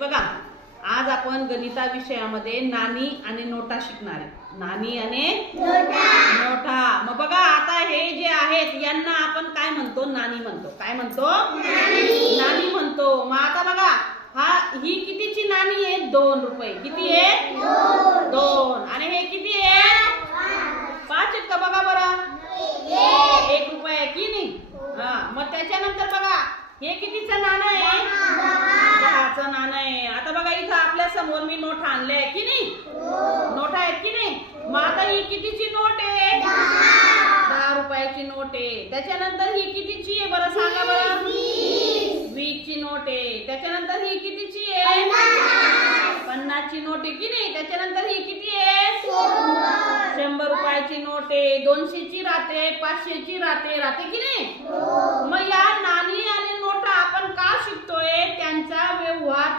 बघा, आज आपण गणिता विषयामध्ये नाणी आणि नोटा शिकणार आहे। नाणी आणि नोटा। मग बघा, आता हे जे आहेत यांना आपण काय म्हणतो? नाणी म्हणतो। काय म्हणतो? नाणी म्हणतो। मग आता बघा, ही कितीची नाणी आहे? 2 रुपये। किती आहे? 2। आणि हे किती आहे? 5 आहेत का? बघा बरं, 1 रुपया आहे की नाही? मग त्याच्यानंतर बघा, हे कितीचं नाणं आहे? 10चं नाणं आहे। आता बघा, इथं आपल्या समोर मी नोट आणले आहे की नाही? नोट आहेत की नाही? मग आता ही कितीची नोट आहे? 10 रुपयाची नोट आहे। त्याच्यानंतर ही कितीची आहे बरं, सांगा बरं? 20 ची नोट आहे। त्याच्यानंतर ही कितीची आहे? 50 ची नोट आहे की नाही? त्याच्यानंतर ही किती आहे? 100 रुपयाची नोट आहे। 200 ची राहते, 500 ची राहते की नाही? मग या नाणी आणि नोटा आपण का शिकतोय? त्यांचा व्यवहार